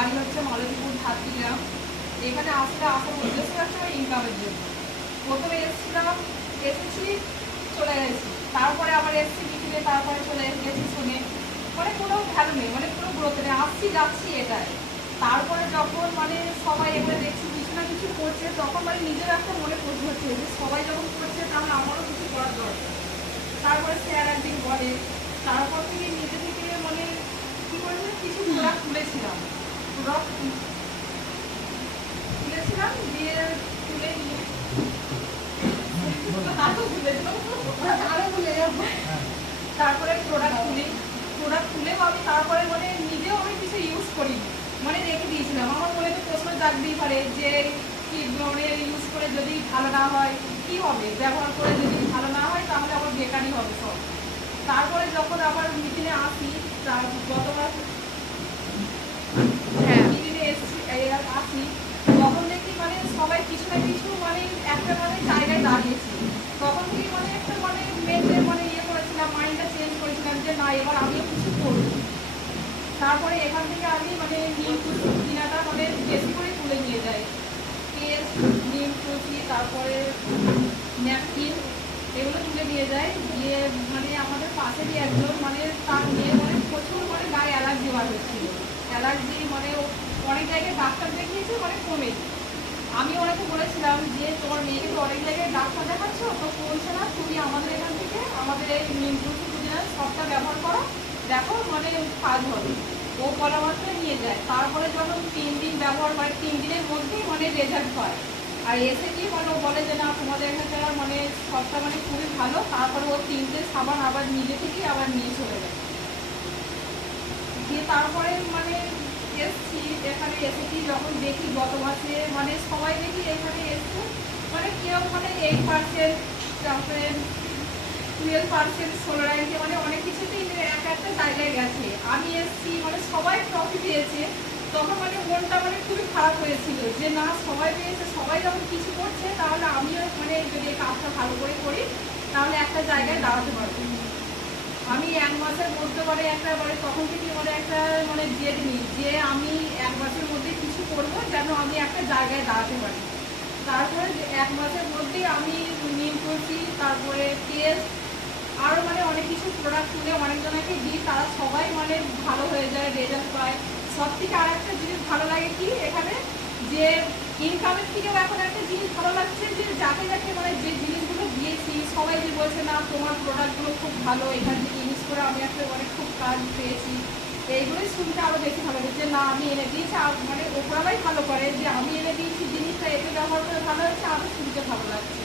বাড়ি হচ্ছে মালতীপুর ধাত্রীগ্রাম। এখানে আসার উদ্দেশ্য হচ্ছে ইনকামের জন্য। প্রথমে এসেছি চলে গেছি, তারপরে আবার এসেছি বিকেলে, তারপরে চলে গেছি শুনে, মানে কোনো ভ্যালু নেই, মানে কোনো গ্রোথ নেই, আসছি যাচ্ছি এটাই। তারপরে যখন মানে সবাই এখানে দেখছি কিছু না কিছু করছে, তখন মানে নিজের একটা মনে প্রশ্ন হচ্ছে যে সবাই যখন করছে তাহলে আমারও কিছু করার দরকার। তারপরে স্যার একদিন বলে, তারপর থেকে নিজে থেকে মানে কি করেছিলাম, কিছু প্রোডাক্ট তুলেছিলাম দিয়ে তুলে নিয়ে তারপরে প্রোডাক্ট তুলেও আমি তারপরে মানে নিজেও আমি কিছু ইউজ করিনি, মানে রেখে দিয়েছিলাম। আমার মনে তো প্রশ্ন জাগতেই পারে যে কি মানে ইউজ করে যদি ভালো না হয় কি হবে, ব্যবহার করে যদি ভালো না হয় তাহলে আবার বেকারই হবে সব। তারপরে যখন আবার মিটিংয়ে আসি, তার গতবার মিটিংয়ে আসি, তখন দেখি মানে সবাই কিছু না কিছু মানে একটা মানে জায়গায় দাঁড়িয়েছি। তখন থেকে মানে একটা মানে মেয়েতে মানে ইয়ে করেছিলাম, মাইন্ডটা চেঞ্জ করেছিলাম যে না এবার আমিও কিছু করব। তারপরে এখান থেকে আমি মানে নিম কিনাটা মানে বেশি করে তুলে নিয়ে যাই, পেস্ট, নিম তুলসী, তারপরে ন্যাপকিন, এগুলো তুলে নিয়ে যায়। গিয়ে মানে আমাদের পাশেরই একজন মানে তার মেয়ে মানে প্রচুর মানে গায়ে অ্যালার্জি বার হচ্ছিল, অ্যালার্জি মানে অনেক জায়গায় ডাক্তার দেখিয়েছে মানে কমে। আমি ওনাকে বলেছিলাম যে তোমার মেয়েকে তো অনেক জায়গায় ডাক্তার দেখাচ্ছ, তো বলছে না তুমি আমাদের এখান থেকে আমাদের এই নিমপুরী পুদিনা সবটা ব্যবহার করো, দেখো মানে কাজ হবে। ও পরামর্শ নিয়ে যায়। তারপরে যখন 3 দিন ব্যবহার করে 3 দিনের মধ্যেই মানে রেজাল্ট হয়। আর এসে কি মানে ও বলে যে না তোমাদের এখানকার মানে সবটা মানে খুবই ভালো। তারপরে ও 3টে সাবান আবার নিজে থেকেই আবার নিয়ে চলে যায়। দিয়ে তারপরে মানে এসছি, এখানে এসেছি যখন দেখি গত মাসে মানে সবাই দেখি এখানে এসছে মানে কেউ মানে 8%, তারপরে 12%, 16 র্যাঙ্কে মানে অনেক কিছুতেই একটা জায়গায় গেছে। আমি এসছি মানে সবাই ট্রফি পেয়েছে, তখন মানে মনটা মানে খুবই খারাপ হয়েছিল যে না সবাই পেয়েছে, সবাই যখন কিছু করছে তাহলে আমিও মানে যদি এই কাজটা ভালো করে করি তাহলে একটা জায়গায় দাঁড়াতে পারবো। আমি 1 মাসের মধ্যে মানে একটা মানে তখন থেকে মানে একটা মানে জেদ নিই যে আমি 1 মাসের মধ্যে কিছু করবো যেন আমি একটা জায়গায় দাঁড়াতে পারি। তারপরে 1 মাসের মধ্যেই আমি নিম করছি, তারপরে পেস্ট, আরও মানে অনেক কিছু প্রোডাক্ট তুলে অনেকজনকে দিই, তারা সবাই মানে ভালো হয়ে যায়, রেজাল্ট পায়। সব থেকে আর একটা জিনিস ভালো লাগে কি এখানে যে ইনকামের থেকেও এখন একটা জিনিস ভালো লাগছে যে যাকে যাকে মানে যে জিনিসগুলো দিয়েছি সবাই যে বলছে না তোমার প্রোডাক্টগুলো খুব ভালো, এখান থেকে ইউজ করে আমি একটা অনেক খুব কাজ পেয়েছি। এইগুলোই শুনতে আরও বেশি ভালো লাগছে না আমি এনে দিয়েছি, মানে ওপরালাই ভালো করে যে আমি এনে দিয়েছি জিনিসটা এতে ব্যবহার করে ভালো হচ্ছে, আরও শুনতে ভালো লাগছে।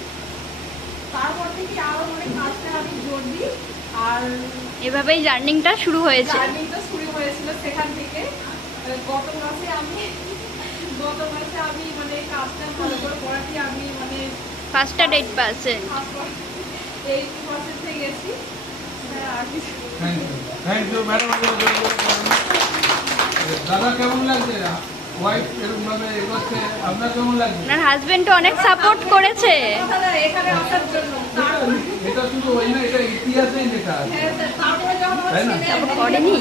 তারপর থেকে আরও মানে কাজটা আমি জোর দিই। আর এভাবেই জার্নিংটা শুরু হয়েছে। জার্নিংটা শুরু হয়েছিল সেখান থেকে। গত মাসে আমি মানে কাজটা ভালো করে করাতে আমি মানে ফার্স্টটা 8%। 8% থেকে গেছি। আর কিছু থ্যাংক ইউ ম্যাডাম। দাদা কেমন লাগছে? ওয়াইফ এরকম ভাবে এগোচ্ছে, আপনার কেমন লাগছে? আপনার হাজবেন্ড অনেক সাপোর্ট করেছে এখানে আসার জন্য। এটা শুধু ওই না, এটা ইতিহাসেই লেখা আছে, তারপরে যখন তাই না? করেনি।